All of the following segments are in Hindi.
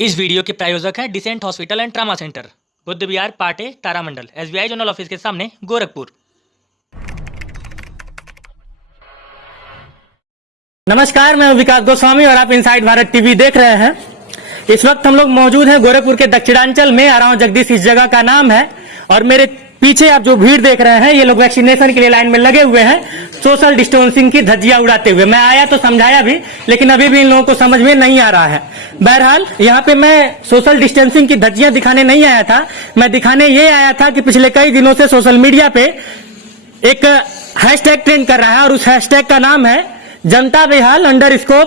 इस वीडियो के प्रायोजक हैं Decent hospital and trauma centre, Buddha Vihar, पाटे, तारामंडल, SBI जोनल ऑफिस के सामने, गोरखपुर। नमस्कार, मैं विकास गोस्वामी और आप इनसाइड भारत टीवी देख रहे हैं। इस वक्त हम लोग मौजूद हैं गोरखपुर के दक्षिणांचल में। आराव जगदीश इस जगह का नाम है और मेरे पीछे आप जो भीड़ देख रहे हैं, ये लोग वैक्सीनेशन के लिए लाइन में लगे हुए हैं, सोशल डिस्टेंसिंग की धज्जियां उड़ाते हुए। मैं आया तो समझाया भी, लेकिन अभी भी इन लोगों को समझ में नहीं आ रहा है। बहरहाल यहाँ पे मैं सोशल डिस्टेंसिंग की धज्जियां दिखाने नहीं आया था, मैं दिखाने ये आया था कि पिछले कई दिनों से सोशल मीडिया पे एक हैशटैग ट्रेंड कर रहा है और उस हैशटैग का नाम है जनता बेहाल _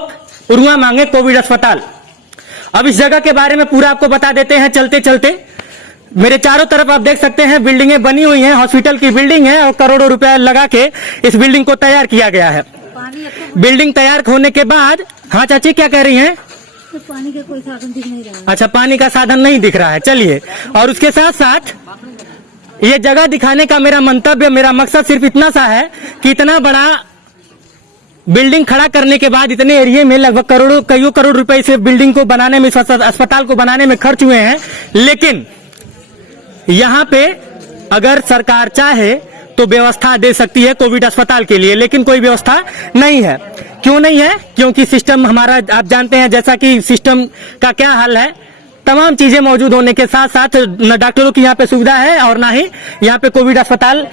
उरुआ मांगे कोविड अस्पताल। अब इस जगह के बारे में पूरा आपको बता देते हैं चलते चलते। मेरे चारों तरफ आप देख सकते हैं बिल्डिंगें बनी हुई हैं, हॉस्पिटल की बिल्डिंग है और करोड़ों रुपया लगा के इस बिल्डिंग को तैयार किया गया है। बिल्डिंग तैयार होने के बाद, हाँ चाची क्या कह रही हैं? तो पानी का कोई साधन दिख नहीं रहा है। अच्छा, पानी का साधन नहीं दिख रहा है। चलिए, और उसके साथ साथ ये जगह दिखाने का मेरा मंतव्य, मेरा मकसद सिर्फ इतना सा है कि इतना बड़ा बिल्डिंग खड़ा करने के बाद इतने एरिया में लगभग कई करोड़ रुपए इस बिल्डिंग को बनाने में, अस्पताल को बनाने में खर्च हुए हैं। लेकिन यहाँ पे अगर सरकार चाहे तो व्यवस्था दे सकती है कोविड अस्पताल के लिए, लेकिन कोई व्यवस्था नहीं है। क्यों नहीं है? क्योंकि सिस्टम हमारा आप जानते हैं जैसा कि सिस्टम का क्या हाल है। तमाम चीजें मौजूद होने के साथ साथ न डॉक्टरों की यहाँ पे सुविधा है और ना ही यहाँ पे कोविड अस्पताल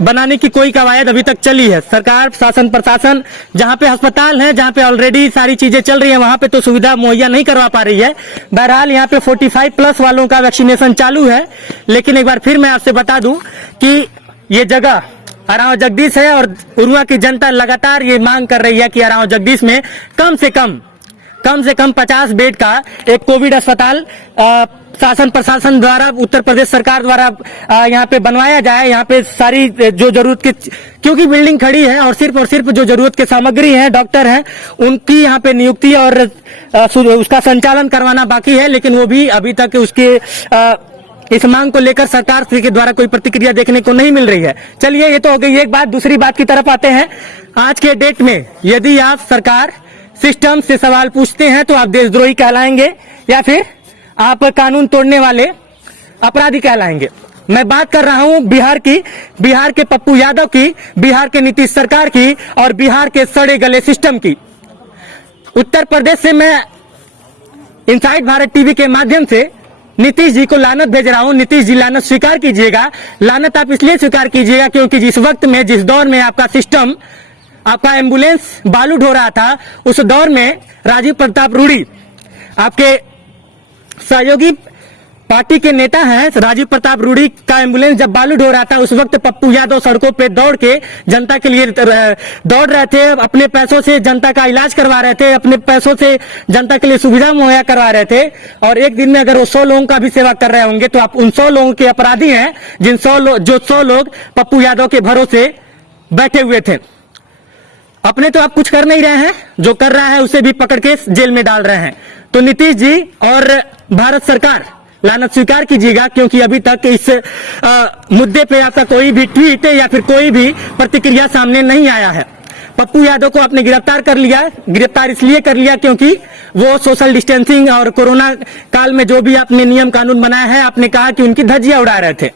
बनाने की कोई कवायद अभी तक चली है। सरकार, शासन, प्रशासन जहाँ पे अस्पताल है, जहाँ पे ऑलरेडी सारी चीजें चल रही है, वहाँ पे तो सुविधा मुहैया नहीं करवा पा रही है। बहरहाल यहाँ पे 45+ वालों का वैक्सीनेशन चालू है। लेकिन एक बार फिर मैं आपसे बता दूं कि ये जगह आराव जगदीश है और उरुआ की जनता लगातार ये मांग कर रही है कि आराव जगदीश में कम से कम 50 बेड का एक कोविड अस्पताल शासन प्रशासन द्वारा, उत्तर प्रदेश सरकार द्वारा यहाँ पे बनवाया जाए। यहाँ पे सारी जो जरूरत की, क्योंकि बिल्डिंग खड़ी है और सिर्फ जो जरूरत की सामग्री है, डॉक्टर हैं, उनकी यहाँ पे नियुक्ति और उसका संचालन करवाना बाकी है। लेकिन वो भी अभी तक उसके इस मांग को लेकर सरकार के द्वारा कोई प्रतिक्रिया देखने को नहीं मिल रही है। चलिए, ये तो हो गई एक बात। दूसरी बात की तरफ आते हैं। आज के डेट में यदि आप सरकार सिस्टम से सवाल पूछते हैं तो आप देशद्रोही कहलाएंगे या फिर आप कानून तोड़ने वाले अपराधी कहलाएंगे। मैं बात कर रहा हूं बिहार की, बिहार के पप्पू यादव की, बिहार के नीतीश सरकार की और बिहार के सड़े गले सिस्टम की। उत्तर प्रदेश से मैं इनसाइड भारत टीवी के माध्यम से नीतीश जी को लानत भेज रहा हूं। नीतीश जी, लानत स्वीकार कीजिएगा। लानत आप इसलिए स्वीकार कीजिएगा क्योंकि जिस वक्त में, जिस दौर में आपका सिस्टम, आपका एम्बुलेंस बालू ढो रहा था, उस दौर में राजीव प्रताप रूडी आपके सहयोगी पार्टी के नेता हैं। राजीव प्रताप रूडी का एम्बुलेंस जब बालू ढो रहा था, उस वक्त पप्पू यादव सड़कों पे दौड़ के जनता के लिए दौड़ रहे थे। अपने पैसों से जनता का इलाज करवा रहे थे, अपने पैसों से जनता के लिए सुविधा मुहैया करवा रहे थे। और एक दिन में अगर वो 100 लोगों का भी सेवा कर रहे होंगे तो आप उन 100 लोगों के अपराधी हैं, जो 100 लोग पप्पू यादव के भरोसे बैठे हुए थे। अपने तो आप कुछ कर नहीं रहे हैं, जो कर रहा है उसे भी पकड़ के जेल में डाल रहे हैं। तो नीतीश जी और भारत सरकार, लानत स्वीकार कीजिएगा क्योंकि अभी तक इस मुद्दे पे आपका कोई भी ट्वीट या फिर कोई भी प्रतिक्रिया सामने नहीं आया है। पप्पू यादव को आपने गिरफ्तार कर लिया। गिरफ्तार इसलिए कर लिया क्योंकि वो सोशल डिस्टेंसिंग और कोरोना काल में जो भी आपने नियम कानून बनाया है, आपने कहा कि उनकी धज्जियां उड़ा रहे थे।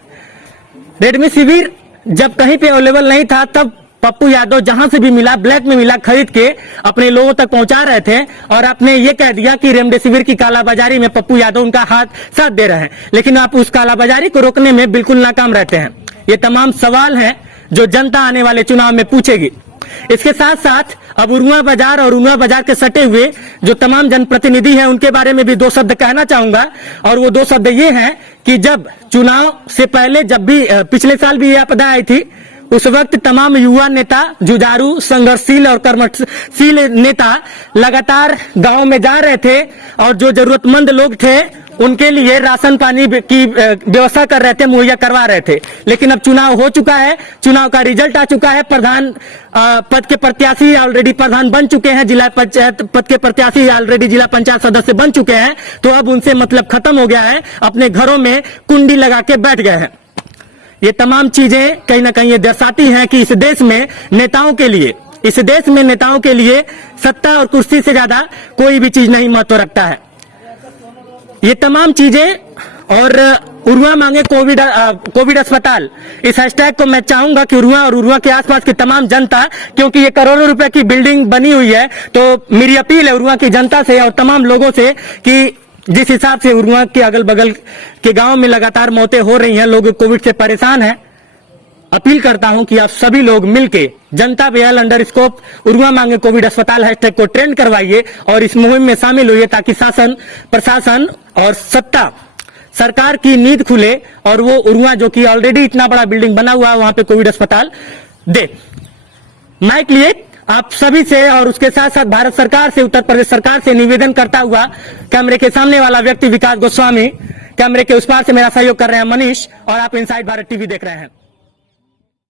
रेमडेसिविर जब कहीं पे अवेलेबल नहीं था, तब पप्पू यादव जहां से भी मिला, ब्लैक में मिला, खरीद के अपने लोगों तक पहुंचा रहे थे। और आपने ये कह दिया कि रेमडेसिविर की कालाबाजारी में पप्पू यादव उनका साथ दे रहे हैं। लेकिन आप उस कालाबाजारी को रोकने में बिल्कुल नाकाम रहते हैं। ये तमाम सवाल हैं जो जनता आने वाले चुनाव में पूछेगी। इसके साथ साथ अब उरुआ बाजार और उरुआ बाजार के सटे हुए जो तमाम जनप्रतिनिधि हैं, उनके बारे में भी 2 शब्द कहना चाहूंगा। और वो 2 शब्द ये हैं कि जब चुनाव से पहले, जब भी पिछले साल भी ये आपदा आई थी, उस वक्त तमाम युवा नेता, जुझारू, संघर्षशील और कर्मशील नेता लगातार गांव में जा रहे थे और जो जरूरतमंद लोग थे उनके लिए राशन पानी की व्यवस्था कर रहे थे, मुहैया करवा रहे थे। लेकिन अब चुनाव हो चुका है, चुनाव का रिजल्ट आ चुका है। प्रधान पद के प्रत्याशी ऑलरेडी प्रधान बन चुके हैं, जिला पंचायत पद के प्रत्याशी ऑलरेडी जिला पंचायत सदस्य बन चुके हैं। तो अब उनसे मतलब खत्म हो गया है, अपने घरों में कुंडी लगा के बैठ गए हैं। ये तमाम चीजें कहीं ना कहीं ये दर्शाती हैं कि इस देश में नेताओं के लिए सत्ता और कुर्सी से ज्यादा कोई भी चीज नहीं महत्व रखता है। ये तमाम चीजें और उरुआ मांगे कोविड अस्पताल, इस हैशटैग को मैं चाहूंगा कि उरुआ और उरुआ के आसपास की तमाम जनता, क्योंकि ये करोड़ों रुपए की बिल्डिंग बनी हुई है, तो मेरी अपील है उरुआ की जनता से और तमाम लोगों से कि जिस हिसाब से उरुआ के अगल बगल के गांव में लगातार मौतें हो रही हैं, लोग कोविड से परेशान हैं, अपील करता हूं कि आप सभी लोग मिलके जनता बेहल अंडरस्कोप उरुआ मांगे कोविड अस्पताल हैशटैग को ट्रेंड करवाइए और इस मुहिम में शामिल हुई ताकि शासन, प्रशासन और सत्ता, सरकार की नींद खुले और वो उरुआ जो कि ऑलरेडी इतना बड़ा बिल्डिंग बना हुआ है वहां पे कोविड अस्पताल दे। माइक लिए आप सभी से और उसके साथ साथ भारत सरकार से, उत्तर प्रदेश सरकार से निवेदन करता हुआ कैमरे के सामने वाला व्यक्ति विकास गोस्वामी, कैमरे के उस पार से मेरा सहयोग कर रहे हैं मनीष और आप इनसाइड भारत टीवी देख रहे हैं।